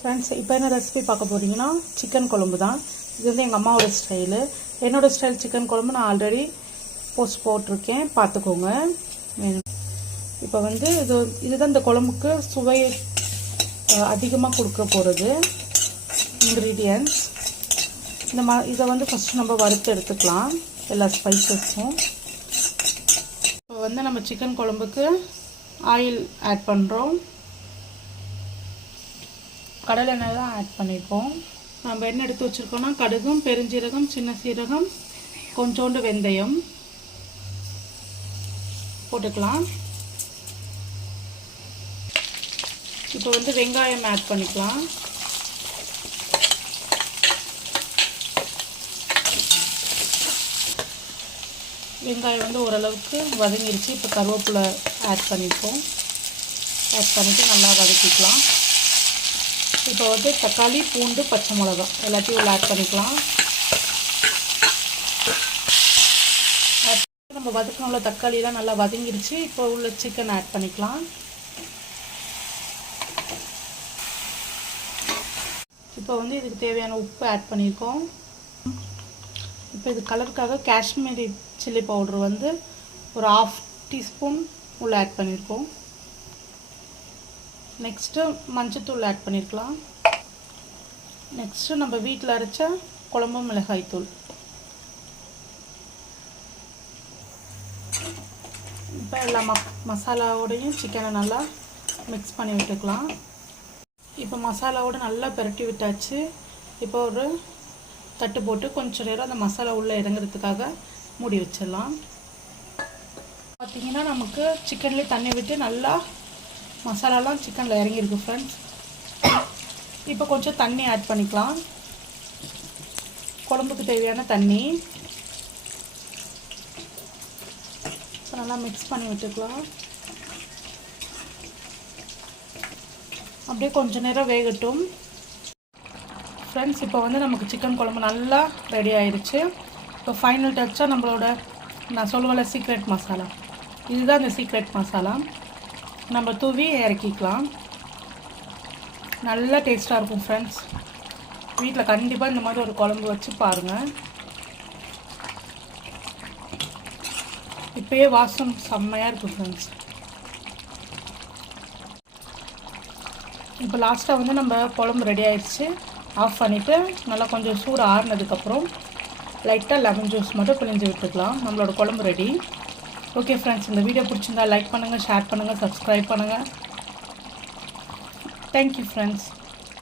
Friends, இப்போ என்ன recipe பார்க்க போகிறீங்கன்னா சிக்கன் குழம்பு தான். இது வந்து எங்கள் அம்மாவோட ஸ்டைலு. என்னோடய ஸ்டைல் சிக்கன் குழம்பு நான் ஆல்ரெடி போஸ்ட் போட்டிருக்கேன், பார்த்துக்கோங்க. இப்போ வந்து இதுதான் இந்த குழம்புக்கு சுவை அதிகமாக கொடுக்க போகிறது இன்க்ரீடியன்ட்ஸ். இதை வந்து ஃபஸ்ட்டு நம்ம வறுத்து எடுத்துக்கலாம் எல்லா ஸ்பைசஸும். இப்போ வந்து நம்ம சிக்கன் குழம்புக்கு ஆயில் ஆட் பண்ணுறோம். கடலை எண்ணெய் தான் ஆட் பண்ணியிருக்கோம். நம்ம எண்ணெய் எடுத்து வச்சுருக்கோன்னா கடுகும், பெருஞ்சீரகம், சின்ன சீரகம், கொஞ்சோண்டு வெந்தயம் போட்டுக்கலாம். இப்போ வந்து வெங்காயம் ஆட் பண்ணிக்கலாம். வெங்காயம் வந்து ஓரளவுக்கு வதங்கிடுச்சு. இப்போ கருவேப்பிலை ஆட் பண்ணிப்போம். ஆட் பண்ணிவிட்டு நல்லா வதக்கிக்கலாம். இப்போ வந்து தக்காளி, பூண்டு, பச்சை மிளகாய் எல்லாத்தையும் உள்ள ஆட் பண்ணிக்கலாம். நம்ம வதக்கணுள்ள தக்காளிலாம் நல்லா வதங்கிடுச்சு. இப்போ உள்ள சிக்கன் ஆட் பண்ணிக்கலாம். இப்போ வந்து இதுக்கு தேவையான உப்பு ஆட் பண்ணியிருக்கோம். இப்போ இது கலருக்காக காஷ்மீரி சில்லி பவுடர் வந்து ஒரு 1/2 டீஸ்பூன் உள்ள ஆட் பண்ணியிருக்கோம். நெக்ஸ்ட்டு மஞ்சத்தூள் ஆட் பண்ணியிருக்கலாம். நெக்ஸ்ட்டு நம்ம வீட்டில் அரைச்ச குழம்பு மிளகாய் தூள். இப்போ எல்லா மசாலாவோடையும் சிக்கனை நல்லா மிக்ஸ் பண்ணி விட்டுக்கலாம். இப்போ மசாலாவோடு நல்லா பிரட்டி விட்டாச்சு. இப்போ ஒரு தட்டு போட்டு கொஞ்சம் நேரம் அந்த மசாலா உள்ளே இறங்குறதுக்காக மூடி வச்சிடலாம். பார்த்திங்கன்னா நமக்கு சிக்கன்லேயே தண்ணி விட்டு நல்லா மசாலாலாம் சிக்கனில் இறங்கியிருக்கு ஃப்ரெண்ட்ஸ். இப்போ கொஞ்சம் தண்ணி ஆட் பண்ணிக்கலாம். குழம்புக்கு தேவையான தண்ணி நல்லா மிக்ஸ் பண்ணி விட்டுக்கலாம். அப்படியே கொஞ்சம் நேரம் வேகட்டும் ஃப்ரெண்ட்ஸ். இப்போ வந்து நமக்கு சிக்கன் குழம்பு நல்லா ரெடி ஆயிடுச்சு. இப்போ ஃபைனல் டச்சாக நம்மளோட நான் சொல்லுவேன்ல சீக்ரெட் மசாலா, இதுதான் இந்த சீக்ரெட் மசாலா. நம்ம தூவி இறக்கிக்கலாம். நல்லா டேஸ்ட்டாக இருக்கும் ஃப்ரெண்ட்ஸ். வீட்டில் கண்டிப்பாக இந்த மாதிரி ஒரு குழம்பு வச்சு பாருங்கள். இப்போயே வாசம் செம்மையாக இருக்கும் ஃப்ரெண்ட்ஸ். இப்போ லாஸ்ட்டாக வந்து நம்ம குழம்பு ரெடி ஆயிடுச்சு. ஆஃப் பண்ணிவிட்டு நல்லா கொஞ்சம் சூடு ஆறுனதுக்கப்புறம் லைட்டாக லெமன் ஜூஸ் மட்டும் பிழிஞ்சு விட்டுக்கலாம். நம்மளோட குழம்பு ரெடி. ஓகே ஃப்ரெண்ட்ஸ், இந்த வீடியோ பிடிச்சிருந்தா லைக் பண்ணுங்கள், ஷேர் பண்ணுங்கள், சப்ஸ்கிரைப் பண்ணுங்கள். Thank you friends.